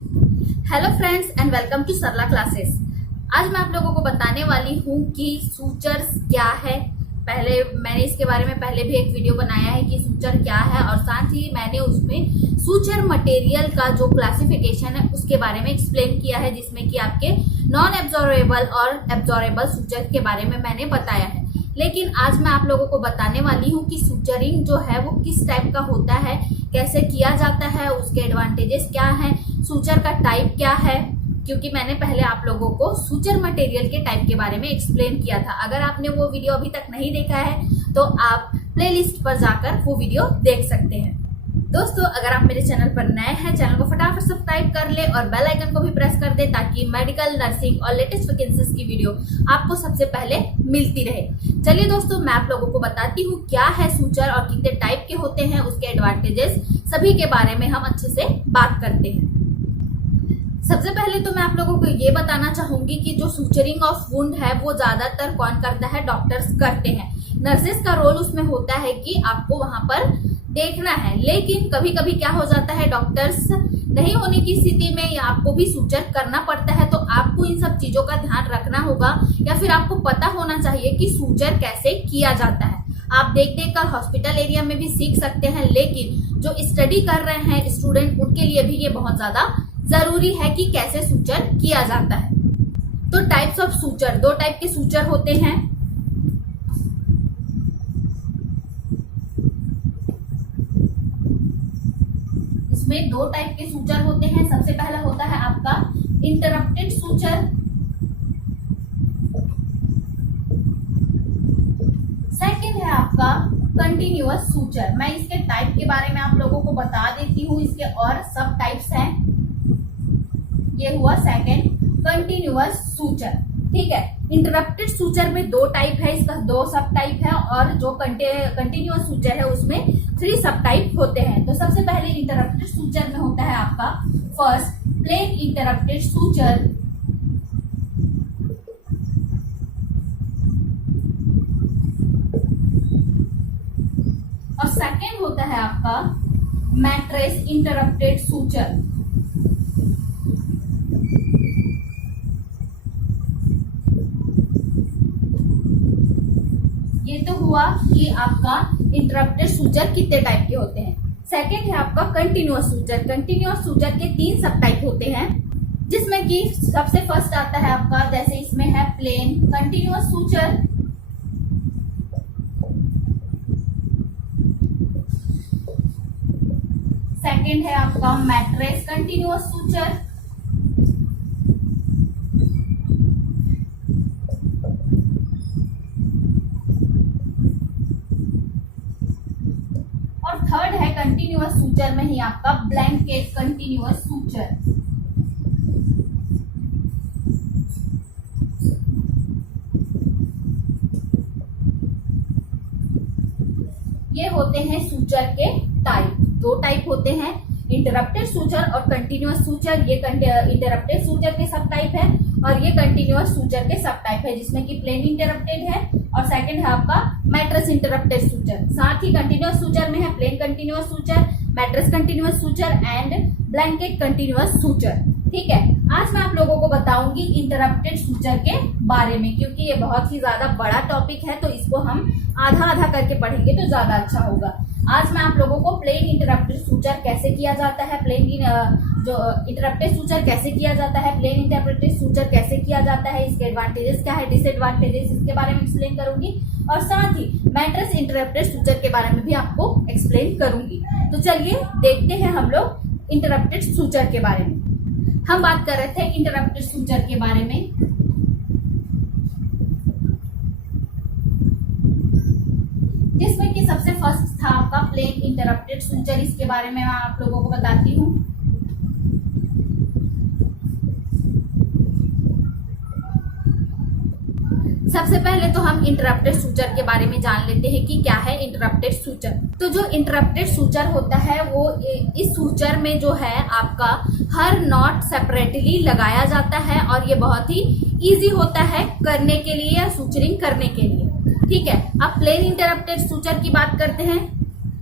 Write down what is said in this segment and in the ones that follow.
Hello friends and welcome to Sarala classes. आज मैं आप लोगों को बताने वाली हूँ कि सूचर्स क्या है। पहले मैंने इसके बारे में पहले भी एक वीडियो बनाया है कि सूचर क्या है, और साथ ही मैंने उसमें सूचर मटेरियल का जो क्लासिफिकेशन है उसके बारे में एक्सप्लेन किया है, जिसमें कि आपके नॉन एब्जॉर्बेबल और एब्जॉर्बेबल सूचर के बारे में मैंने बताया है। लेकिन आज मैं आप लोगों को बताने वाली हूँ कि सूचरिंग जो है वो किस टाइप का होता है, कैसे किया जाता है, उसके एडवांटेजेस क्या हैं, सूचर का टाइप क्या है। क्योंकि मैंने पहले आप लोगों को सूचर मटेरियल के टाइप के बारे में एक्सप्लेन किया था। अगर आपने वो वीडियो अभी तक नहीं देखा है तो आप प्लेलिस्ट पर जाकर वो वीडियो देख सकते हैं। दोस्तों, अगर आप मेरे चैनल पर नए हैं, चैनल को फटाफट सब्सक्राइब कर ले और बेल आइकन को भी प्रेस कर दे, ताकि मेडिकल, नर्सिंग और लेटेस्ट वैकेंसीज की वीडियो आपको सबसे पहले मिलती रहे। चलिए दोस्तों, मैं आप लोगों को बताती हूँ क्या है सूचर और कितने टाइप के होते हैं, उसके एडवांटेजेस सभी के बारे में हम अच्छे से बात करते हैं। सबसे पहले तो मैं आप लोगों को ये बताना चाहूंगी कि जो सूचरिंग ऑफ वुंड है वो ज्यादातर कौन करता है, डॉक्टर्स करते हैं। नर्सेस का रोल उसमें होता है कि आपको वहां पर देखना है, लेकिन कभी कभी क्या हो जाता है, डॉक्टर्स नहीं होने की स्थिति में या आपको भी सूचर करना पड़ता है। तो आपको इन सब चीजों का ध्यान रखना होगा, या फिर आपको पता होना चाहिए कि सूचर कैसे किया जाता है। आप देख देख कर हॉस्पिटल एरिया में भी सीख सकते हैं, लेकिन जो स्टडी कर रहे हैं स्टूडेंट, उनके लिए भी ये बहुत ज्यादा जरूरी है कि कैसे सूचर किया जाता है। तो टाइप्स ऑफ सूचर, दो टाइप के सूचर होते हैं। इसमें दो टाइप के सूचर होते हैं। सबसे पहला होता है आपका इंटरप्टेड सूचर, सेकंड है आपका कंटिन्यूअस सूचर। मैं इसके टाइप के बारे में आप लोगों को बता देती हूँ। इसके और सब टाइप्स हैं। ये हुआ सेकंड कंटिन्यूअस सूचर, ठीक है। इंटरप्टेड सूचर में दो टाइप है, इसका दो सब टाइप है, और जो कंटिन्यूअस सूचर है उसमें 3 सब टाइप होते हैं। तो सबसे पहले इंटरप्टेड सूचर में होता है आपका फर्स्ट प्लेन इंटरप्टेड सूचर, और सेकेंड होता है आपका मैट्रेस इंटरप्टेड सूचर। ये तो हुआ कि आपका इंटरप्टेड सूचर कितने टाइप के होते हैं। सेकेंड है आपका कंटिन्यूअस सूचर। कंटिन्यूअस सूचर के 3 सब टाइप होते हैं, जिसमें कि सबसे फर्स्ट आता है आपका, जैसे इसमें है प्लेन कंटिन्यूअस सूचर, सेकेंड है आपका मैट्रेस कंटिन्यूअस सूचर, और थर्ड है कंटिन्यूअस सूचर में ही आपका ब्लैंकेट कंटिन्यूअस सूचर। ये होते हैं सूचर के टाइप। दो टाइप होते हैं, इंटरप्टेड सूचर और कंटिन्यूअस सूचर। ये इंटरप्टेड सूचर के सब टाइप है, और ये कंटिन्यूअस सूचर के सब टाइप है, जिसमें कि प्लेन इंटरप्टेड है, और सेकंड है आपका मैट्रेस इंटरप्टेड सूचर। साथ ही कंटिन्यूअस सूचर में है plain continuous suture, mattress continuous suture and blanket continuous suture, ठीक है। आज मैं आप लोगों को बताऊंगी इंटरप्टेड सूचर के बारे में, क्योंकि ये बहुत ही ज्यादा बड़ा टॉपिक है, तो इसको हम आधा आधा करके पढ़ेंगे तो ज्यादा अच्छा होगा। आज मैं आप लोगों को प्लेन इंटरप्टेड सूचर कैसे किया जाता है, जो इंटरप्टेड सूचर कैसे किया जाता है, प्लेन इंटरप्टेड सूचर कैसे किया जाता है, इसके एडवांटेजेस क्या है, डिसएडवांटेजेस, इसके बारे में एक्सप्लेन करूंगी, और साथ ही मैट्रेस इंटरप्टेड सूचर के बारे में भी आपको एक्सप्लेन करूंगी। तो चलिए देखते हैं हम लोग इंटरप्टेड सूचर के बारे में। हम बात कर रहे थे इंटरप्टेड सूचर के बारे में, जिसमें कि सबसे फर्स्ट था आपका प्लेन इंटरप्टेड सूचर। इसके बारे में मैं आप लोगों को बताती हूँ। सबसे पहले तो हम इंटरप्टेड सूचर के बारे में जान लेते हैं कि क्या है इंटरप्टेड सूचर। तो जो इंटरप्टेड सूचर होता है वो इस सूचर में जो है आपका हर नॉट सेपरेटली लगाया जाता है, और ये बहुत ही इजी होता है करने के लिए या सूचरिंग करने के लिए, ठीक है। अब प्लेन इंटरप्टेड सूचर की बात करते हैं।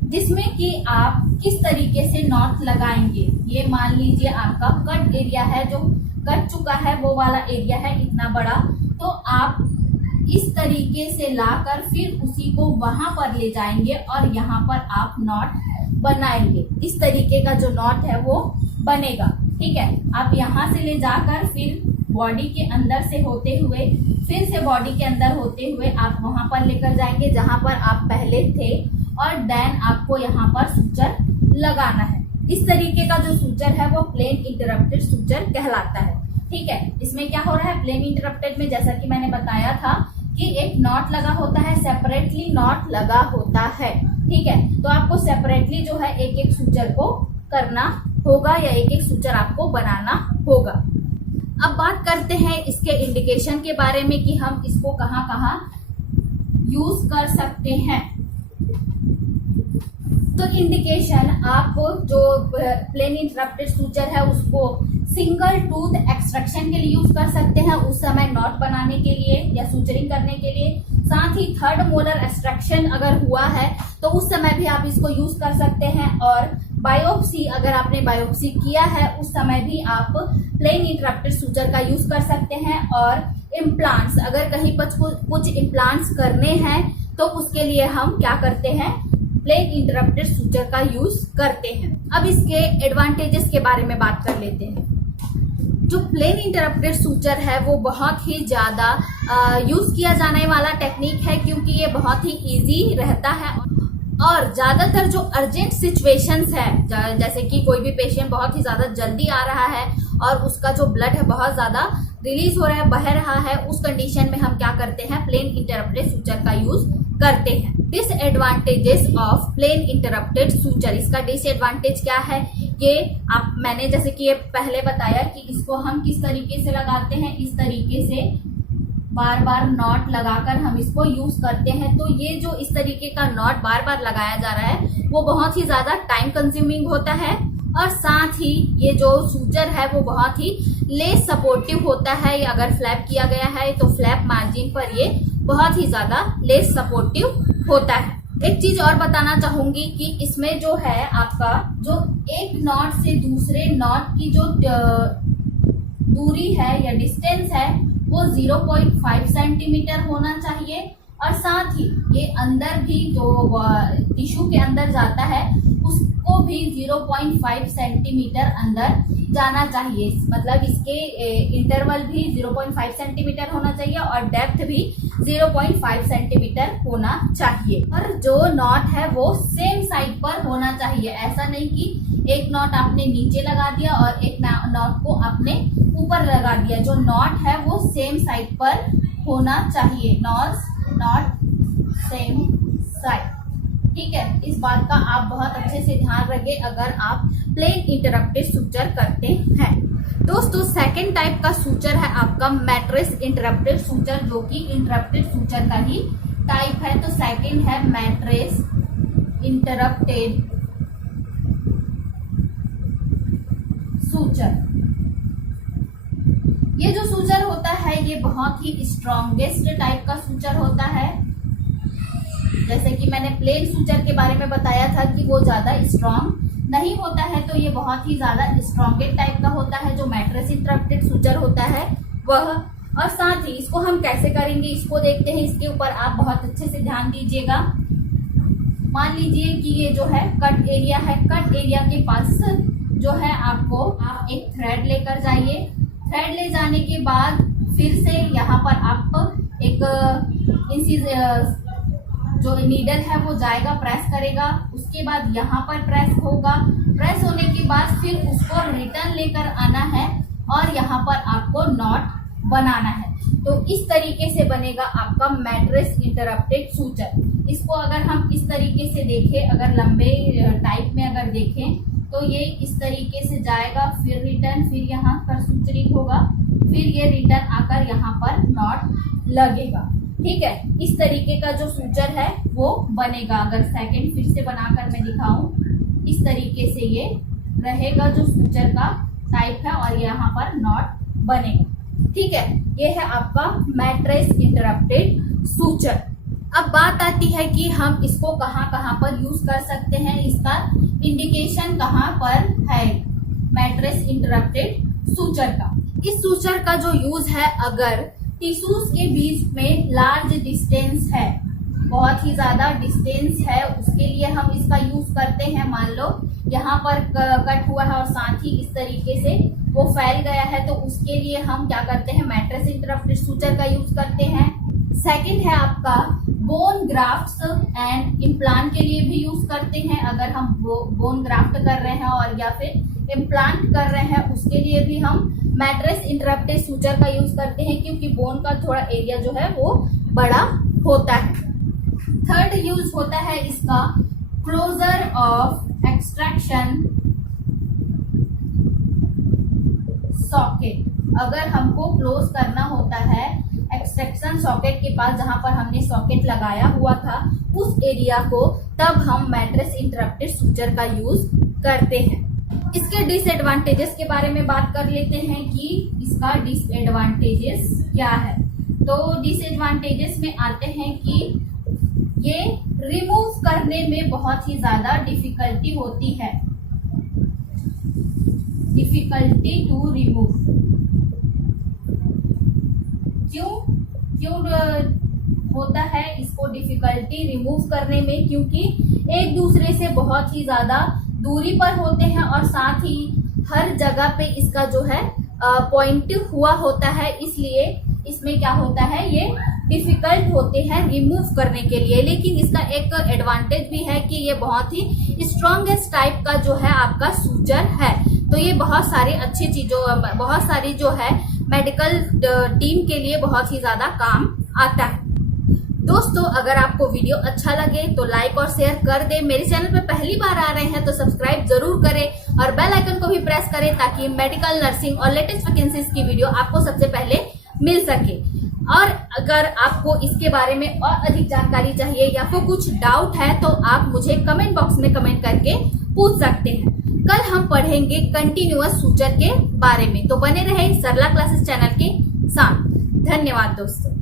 जिसमें कि आप किस तरीके से नॉट लगाएंगे। ये मान लीजिए आपका कट एरिया है, जो कट चुका है वो वाला एरिया है इतना बड़ा, तो आप इस तरीके से लाकर फिर उसी को वहां पर ले जाएंगे और यहाँ पर आप नॉट बनाएंगे। इस तरीके का जो नॉट है वो बनेगा। ठीक है, आप यहाँ से ले जाकर फिर बॉडी के अंदर से होते हुए फिर से बॉडी के अंदर होते हुए आप वहां पर लेकर जाएंगे जहां पर आप पहले थे, और देन आपको यहाँ पर सूचर लगाना है। इस तरीके का जो सूचर है वो प्लेन इंटरप्टेड सूचर कहलाता है। ठीक है, इसमें क्या हो रहा है, प्लेन इंटरप्टेड में जैसा कि मैंने बताया था कि एक नॉट लगा होता है, सेपरेटली नॉट लगा होता है। ठीक है, तो आपको सेपरेटली जो है एक एक सूचर को करना होगा या एक एक सूचर आपको बनाना होगा। अब बात करते हैं इसके इंडिकेशन के बारे में कि हम इसको कहाँ कहाँ यूज कर सकते हैं। तो इंडिकेशन, आप जो प्लेन इंटरप्टेड सूचर है उसको सिंगल टूथ एक्सट्रैक्शन के लिए यूज कर सकते हैं, उस समय नॉट बनाने के लिए या सूचरिंग करने के लिए। साथ ही थर्ड मोलर एक्सट्रैक्शन अगर हुआ है तो उस समय भी आप इसको यूज कर सकते हैं, और बायोप्सी, अगर आपने बायोप्सी किया है उस समय भी आप प्लेन इंटरप्टेड सूचर का यूज कर सकते हैं। और इम्प्लांट्स, अगर कहीं पर कुछ इम्प्लांट्स करने हैं तो उसके लिए हम क्या करते हैं, प्लेन इंटरप्टेड सूचर का यूज करते हैं। अब इसके एडवांटेजेस के बारे में बात कर लेते हैं। जो प्लेन इंटरप्टेड सूचर है वो बहुत ही ज्यादा यूज किया जाने वाला टेक्निक है, क्योंकि ये बहुत ही इजी रहता है। और ज्यादातर जो अर्जेंट सिचुएशंस है, जैसे कि कोई भी पेशेंट बहुत ही ज्यादा जल्दी आ रहा है और उसका जो ब्लड है बहुत ज्यादा रिलीज हो रहा है, बह रहा है, उस कंडीशन में हम क्या करते हैं, प्लेन इंटरप्टेड सूचर का यूज करते हैं। Disadvantages of plain interrupted suture, इसका डिसएडवांटेज क्या है, ये मैंने जैसे कि ये पहले बताया कि इसको हम किस तरीके से लगाते हैं, इस तरीके से बार बार नॉट लगाकर हम इसको यूज करते हैं। तो ये जो इस तरीके का नॉट बार बार लगाया जा रहा है वो बहुत ही ज्यादा टाइम कंज्यूमिंग होता है, और साथ ही ये जो सूचर है वो बहुत ही लेस सपोर्टिव होता है। अगर फ्लैप किया गया है तो फ्लैप मार्जिन पर ये बहुत ही ज्यादा लेस सपोर्टिव होता है। एक चीज और बताना चाहूंगी कि इसमें जो है आपका जो एक नॉट से दूसरे नॉट की जो दूरी है या डिस्टेंस है वो 0.5 सेंटीमीटर होना चाहिए, और साथ ही ये अंदर भी जो टिश्यू के अंदर जाता है उसको भी 0.5 सेंटीमीटर अंदर जाना चाहिए। मतलब इसके इंटरवल भी 0.5 सेंटीमीटर होना चाहिए और डेप्थ भी 0.5 सेंटीमीटर होना चाहिए। और जो नॉट है वो सेम साइड पर होना चाहिए। ऐसा नहीं कि एक नॉट आपने नीचे लगा दिया और एक नॉट को आपने ऊपर लगा दिया। जो नॉट है वो सेम साइड पर होना चाहिए, नॉट सेम साइड। ठीक है, इस बात का आप बहुत अच्छे से ध्यान रखें अगर आप प्लेन इंटरप्टेड सूचर करते हैं। दोस्तों, सेकंड टाइप का सूचर है आपका मैट्रिक्स इंटरप्टेड सूचर, जो कि इंटरप्टेड सूचर का ही टाइप है। तो सेकंड है मैट्रिक्स इंटरप्टेड सूचर। ये जो सूचर होता है ये बहुत ही स्ट्रॉन्गेस्ट टाइप का सूचर होता है। जैसे कि मैंने प्लेन सूचर के बारे में बताया था कि वो ज्यादा स्ट्रॉन्ग नहीं होता है, तो ये बहुत ही ज्यादा स्ट्रॉन्गेस्ट टाइप का होता है जो मैट्रिक्स इंटरप्टेड सूचर होता है वह। और साथ ही इसको हम कैसे करेंगे इसको देखते हैं। इसके ऊपर आप बहुत अच्छे से ध्यान दीजिएगा। मान लीजिए कि ये जो है कट एरिया है, कट एरिया के पास जो है आप एक थ्रेड लेकर जाइए। थ्रेड ले जाने के बाद फिर से यहाँ पर आप एक जो नीडल है वो जाएगा, प्रेस करेगा, उसके बाद यहाँ पर प्रेस होगा। प्रेस होने के बाद फिर उसको रिटर्न लेकर आना है और यहाँ पर आपको नॉट बनाना है। तो इस तरीके से बनेगा आपका मैट्रिक्स इंटरप्टेड सूचर। इसको अगर हम इस तरीके से देखें, अगर लंबे टाइप में अगर देखें तो ये इस तरीके से जाएगा, फिर रिटर्न, फिर यहाँ पर सूचरिंग होगा, फिर ये रिटर्न आकर यहाँ पर नॉट लगेगा। ठीक है, इस तरीके का जो सूचर है वो बनेगा। अगर सेकंड फिर से बनाकर मैं दिखाऊं, इस तरीके से ये रहेगा जो सूचर का टाइप है और यहाँ पर नॉट बनेगा। ठीक है, ये है आपका मैट्रिक्स इंटरप्टेड सूचर। अब बात आती है कि हम इसको कहाँ कहाँ पर यूज कर सकते हैं, इसका इंडिकेशन कहाँ पर है मैट्रेस इंटरप्टेड सूचर का। इस सूचर का जो यूज है, अगर टिश्यूज के बीच में लार्ज डिस्टेंस है, बहुत ही ज्यादा डिस्टेंस है, उसके लिए हम इसका यूज करते हैं। मान लो यहाँ पर कट हुआ है और साथ ही इस तरीके से वो फैल गया है, तो उसके लिए हम क्या करते हैं, मैट्रेस इंटरप्टेड सूचर का यूज करते हैं। सेकंड है आपका बोन ग्राफ्ट्स एंड इम्प्लांट के लिए भी यूज करते हैं। अगर हम बोन ग्राफ्ट कर रहे हैं और या फिर इम्प्लांट कर रहे हैं, उसके लिए भी हम मैट्रेस इंटरप्टेड सूचर का यूज करते हैं, क्योंकि बोन का थोड़ा एरिया जो है वो बड़ा होता है। थर्ड यूज होता है इसका क्लोजर ऑफ एक्सट्रैक्शन सॉकेट। अगर हमको क्लोज करना होता है एक्सट्रैक्शन सॉकेट के पास, जहां पर हमने सॉकेट लगाया हुआ था उस एरिया को, तब हम मैट्रेस इंटरप्टेड सूचर का यूज करते हैं। इसके डिसएडवांटेजेस के बारे में बात कर लेते हैं कि इसका डिसएडवांटेजेस क्या है। तो डिसएडवांटेजेस में आते हैं कि ये रिमूव करने में बहुत ही ज्यादा डिफिकल्टी होती है, डिफिकल्टी टू रिमूव। क्यों होता है इसको डिफिकल्टी रिमूव करने में? क्योंकि एक दूसरे से बहुत ही ज्यादा दूरी पर होते हैं और साथ ही हर जगह पे इसका जो है पॉइंट हुआ होता है, इसलिए इसमें क्या होता है, ये डिफिकल्ट होते हैं रिमूव करने के लिए। लेकिन इसका एक एडवांटेज भी है कि ये बहुत ही स्ट्रॉन्गेस्ट टाइप का जो है आपका सूचर है। तो ये बहुत सारी अच्छी चीजों, बहुत सारी जो है मेडिकल टीम के लिए बहुत ही ज्यादा काम आता है। दोस्तों, अगर आपको वीडियो अच्छा लगे तो लाइक और शेयर कर दे। मेरे चैनल पे पहली बार आ रहे हैं तो सब्सक्राइब जरूर करें और बेल आइकन को भी प्रेस करें, ताकि मेडिकल, नर्सिंग और लेटेस्ट वैकेंसीज की वीडियो आपको सबसे पहले मिल सके। और अगर आपको इसके बारे में और अधिक जानकारी चाहिए या फिर कुछ डाउट है, तो आप मुझे कमेंट बॉक्स में कमेंट करके पूछ सकते हैं। कल हम पढ़ेंगे कंटिन्यूअस सूचर के बारे में, तो बने रहे सरला क्लासेस चैनल के साथ। धन्यवाद दोस्तों।